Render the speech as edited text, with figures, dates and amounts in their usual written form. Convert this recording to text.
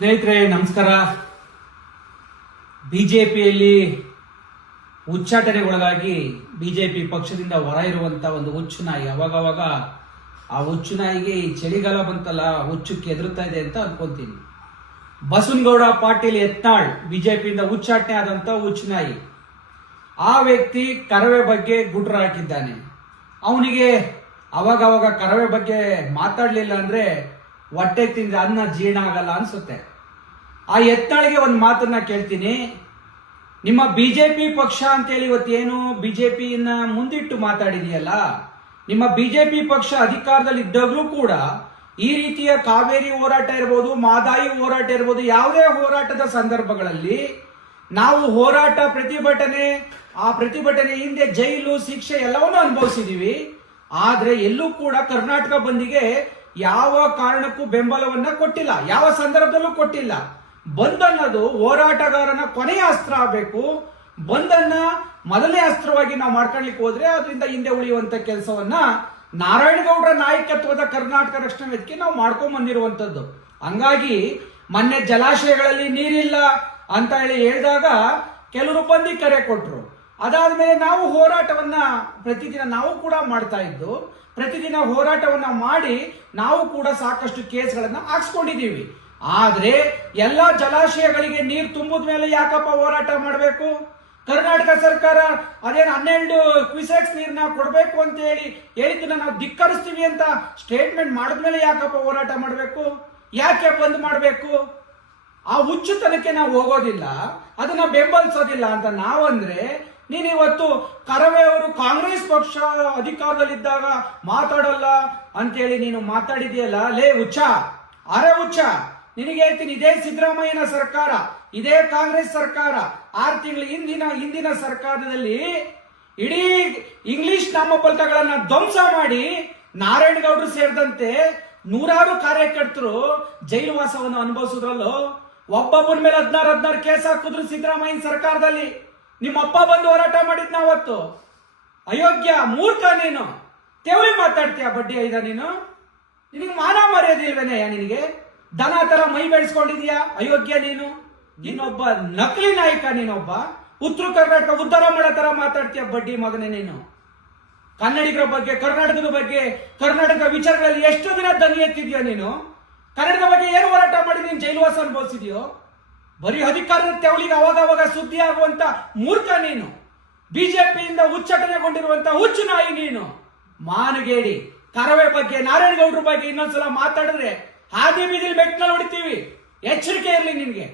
ಸ್ನೇಹಿತರೆ ನಮಸ್ಕಾರ. ಬಿಜೆಪಿಯಲ್ಲಿ ಉಚ್ಚಾಟನೆಗೊಳಗಾಗಿ ಬಿಜೆಪಿ ಪಕ್ಷದಿಂದ ಹೊರ ಇರುವಂತ ಒಂದು ಹುಚ್ಚು ನಾಯಿ ಅವಾಗವಾಗ ಆ ಹುಚ್ಚು ನಾಯಿಗೆ ಈ ಚಳಿಗಾಲ ಬಂತಲ್ಲ ಹುಚ್ಚಕ್ಕೆ ಎದುರುತ್ತಾ ಇದೆ ಅಂತ ಅನ್ಕೊಂತೀನಿ. ಬಸವನಗೌಡ ಪಾಟೀಲ್ ಯತ್ನಾಳ್ ಬಿಜೆಪಿಯಿಂದ ಉಚ್ಚಾಟನೆ ಆದಂತ ಹುಚ್ಚು ನಾಯಿ. ಆ ವ್ಯಕ್ತಿ ಕರವೇ ಬಗ್ಗೆ ಗುಡ್ರ ಹಾಕಿದ್ದಾನೆ. ಅವನಿಗೆ ಅವಾಗವಾಗ ಕರವೇ ಬಗ್ಗೆ ಮಾತಾಡ್ಲಿಲ್ಲ ಅಂದ್ರೆ ಹೊಟ್ಟೆ ತಿಂದ್ರೆ ಅನ್ನ ಜೀರ್ಣ ಆಗಲ್ಲ ಅನ್ಸುತ್ತೆ. ಆ ಯತ್ನಾಳಿಗೆ ಒಂದು ಮಾತನ್ನ ಕೇಳ್ತೀನಿ. ನಿಮ್ಮ ಬಿಜೆಪಿ ಪಕ್ಷ ಅಂತೇಳಿ ಇವತ್ತೇನು ಬಿಜೆಪಿಯನ್ನ ಮುಂದಿಟ್ಟು ಮಾತಾಡಿದೆಯಲ್ಲ, ನಿಮ್ಮ ಬಿಜೆಪಿ ಪಕ್ಷ ಅಧಿಕಾರದಲ್ಲಿ ಇದ್ದಾಗಲೂ ಕೂಡ ಈ ರೀತಿಯ ಕಾವೇರಿ ಹೋರಾಟ ಇರ್ಬೋದು, ಮಾದಾಯಿ ಹೋರಾಟ ಇರ್ಬೋದು, ಯಾವುದೇ ಹೋರಾಟದ ಸಂದರ್ಭಗಳಲ್ಲಿ ನಾವು ಹೋರಾಟ ಆ ಪ್ರತಿಭಟನೆ ಹಿಂದೆ ಜೈಲು ಶಿಕ್ಷೆ ಎಲ್ಲವನ್ನೂ ಅನುಭವಿಸಿದೀವಿ. ಆದ್ರೆ ಎಲ್ಲೂ ಕೂಡ ಕರ್ನಾಟಕ ಬಂದಿಗೆ ಯಾವ ಕಾರಣಕ್ಕೂ ಬೆಂಬಲವನ್ನ ಕೊಟ್ಟಿಲ್ಲ, ಯಾವ ಸಂದರ್ಭದಲ್ಲೂ ಕೊಟ್ಟಿಲ್ಲ. ಬಂದ್ ಅನ್ನೋದು ಹೋರಾಟಗಾರನ ಕೊನೆಯ ಅಸ್ತ್ರ ಆಗಬೇಕು. ಬಂದನ್ನ ಮೊದಲನೇ ಅಸ್ತ್ರವಾಗಿ ನಾವು ಮಾಡ್ಕೊಳ್ಲಿಕ್ಕೆ ಹೋದ್ರೆ ಅದರಿಂದ ಹಿಂದೆ ಉಳಿಯುವಂತ ಕೆಲಸವನ್ನ ನಾರಾಯಣಗೌಡರ ನಾಯಕತ್ವದ ಕರ್ನಾಟಕ ರಕ್ಷಣಾ ವೇದಿಕೆ ನಾವು ಮಾಡ್ಕೊಂಡ್ ಬಂದಿರುವಂತದ್ದು. ಹಂಗಾಗಿ ಮೊನ್ನೆ ಜಲಾಶಯಗಳಲ್ಲಿ ನೀರಿಲ್ಲ ಅಂತ ಹೇಳಿದಾಗ ಕೆಲವರು ಬಂದು ಕರೆ ಕೊಟ್ರು. ಅದಾದ್ಮೇಲೆ ನಾವು ಹೋರಾಟವನ್ನ ಪ್ರತಿದಿನ ನಾವು ಕೂಡ ಮಾಡ್ತಾ ಇದ್ದು, ಪ್ರತಿದಿನ ಹೋರಾಟವನ್ನ ಮಾಡಿ ನಾವು ಕೂಡ ಸಾಕಷ್ಟು ಕೇಸ್ಗಳನ್ನ ಹಾಕ್ಸ್ಕೊಂಡಿದೀವಿ. ಆದ್ರೆ ಎಲ್ಲಾ ಜಲಾಶಯಗಳಿಗೆ ನೀರು ತುಂಬಿದ ಮೇಲೆ ಯಾಕಪ್ಪ ಹೋರಾಟ ಮಾಡಬೇಕು? ಕರ್ನಾಟಕ ಸರ್ಕಾರ ಅದೇನು 12 ಕ್ಯೂಸೆಕ್ಸ್ ನೀರನ್ನ ಕೊಡಬೇಕು ಅಂತ ಹೇಳಿದ್ದನ್ನ ನಾವು ಧಿಕ್ಕರಿಸ್ತೀವಿ ಅಂತ ಸ್ಟೇಟ್ಮೆಂಟ್ ಮಾಡಿದ್ಮೇಲೆ ಯಾಕಪ್ಪ ಹೋರಾಟ ಮಾಡಬೇಕು? ಯಾಕೆ ಬಂದ್ ಮಾಡಬೇಕು? ಆ ಹುಚ್ಚುತನಕ್ಕೆ ನಾವು ಹೋಗೋದಿಲ್ಲ, ಅದನ್ನ ಬೆಂಬಲಿಸೋದಿಲ್ಲ ಅಂತ ನಾವಂದ್ರೆ, ನೀನು ಇವತ್ತು ಕರವೇ ಅವರು ಕಾಂಗ್ರೆಸ್ ಪಕ್ಷ ಅಧಿಕಾರದಲ್ಲಿದ್ದಾಗ ಮಾತಾಡಲ್ಲ ಅಂತೇಳಿ ನೀನು ಮಾತಾಡಿದೆಯಲ್ಲ, ಲೇ ಹುಚ್ಚ, ಅರೆ ಹುಚ್ಚ, ನಿನಗೆ ಹೇಳ್ತೀನಿ, ಇದೇ ಸಿದ್ದರಾಮಯ್ಯನ ಸರ್ಕಾರ, ಇದೇ ಕಾಂಗ್ರೆಸ್ ಸರ್ಕಾರ 6 ತಿಂಗಳ ಹಿಂದಿನ ಸರ್ಕಾರದಲ್ಲಿ ಇಡೀ ಇಂಗ್ಲಿಷ್ ನಾಮಫಲಕಗಳನ್ನ ಧ್ವಂಸ ಮಾಡಿ ನಾರಾಯಣಗೌಡರು ಸೇರಿದಂತೆ 100 ಕಾರ್ಯಕರ್ತರು ಜೈಲು ವಾಸವನ್ನು ಅನುಭವಿಸಿದ್ರಲ್ಲೋ. ಒಬ್ಬೊಬ್ಬರ ಮೇಲೆ 16 ಕೇಸ್ ಹಾಕಿದ್ರು ಸಿದ್ದರಾಮಯ್ಯನ ಸರ್ಕಾರದಲ್ಲಿ. ನಿಮ್ಮಪ್ಪ ಬಂದು ಹೋರಾಟ ಮಾಡಿದ್ನ ಅವತ್ತು. ಅಯೋಗ್ಯ ಮೂರ್ಖ ನೀನು, ತೆವಳಿ ಮಾತಾಡ್ತೀಯ ಬಡ್ಡಿ ಐದ ನೀನು. ನಿನಗೆ ಮಾನ ಮರ್ಯಾದಿಲ್ವೇನೆಯ? ನಿನಗೆ ದನ ತರ ಮೈ ಬೆಳೆಸ್ಕೊಂಡಿದ್ಯಾ ಅಯೋಗ್ಯ ನೀನು. ನೀನೊಬ್ಬ ನಕಲಿ ನಾಯಕ, ನೀನೊಬ್ಬ ಉತ್ತರ ಕರ್ನಾಟಕ ಉದ್ಧಾರ ಮಾಡೋ ತರ ಮಾತಾಡ್ತೀಯ ಬಡ್ಡಿ ಮಗನೇ ನೀನು. ಕನ್ನಡಿಗರ ಬಗ್ಗೆ, ಕರ್ನಾಟಕದ ಬಗ್ಗೆ, ಕರ್ನಾಟಕ ವಿಚಾರಗಳಲ್ಲಿ ಎಷ್ಟು ದಿನ ದನಿ ಎತ್ತಿದ್ಯೋ ನೀನು? ಕನ್ನಡದ ಬಗ್ಗೆ ಏನು ಹೋರಾಟ ಮಾಡಿ ನೀನು ಜೈಲುವಾಸ ಅನುಭವಿಸಿದ್ಯೋ? ಬರೀ ಅಧಿಕಾರದ ತೆವಳಿಗೆ ಅವಾಗ ಸುದ್ದಿ ಆಗುವಂತ ಮೂರ್ಖ ನೀನು. ಬಿಜೆಪಿಯಿಂದ ಉಚ್ಚಾಟನೆಗೊಂಡಿರುವಂತ ಹುಚ್ಚು ನಾಯಿ ನೀನು. ಮಾನಗೇಡಿ. ಕರವೇ ಬಗ್ಗೆ, ನಾರಾಯಣಗೌಡರ ಬಗ್ಗೆ ಇನ್ನೊಂದ್ಸಲ ಮಾತಾಡಿದ್ರೆ ಹಾದಿ ಬೀದಿಲಿ ಬೆಟ್ಟನಲ್ಲಿ ಹೊಡಿತೀವಿ. ಎಚ್ಚರಿಕೆ ಇರಲಿ ನಿನ್ಗೆ.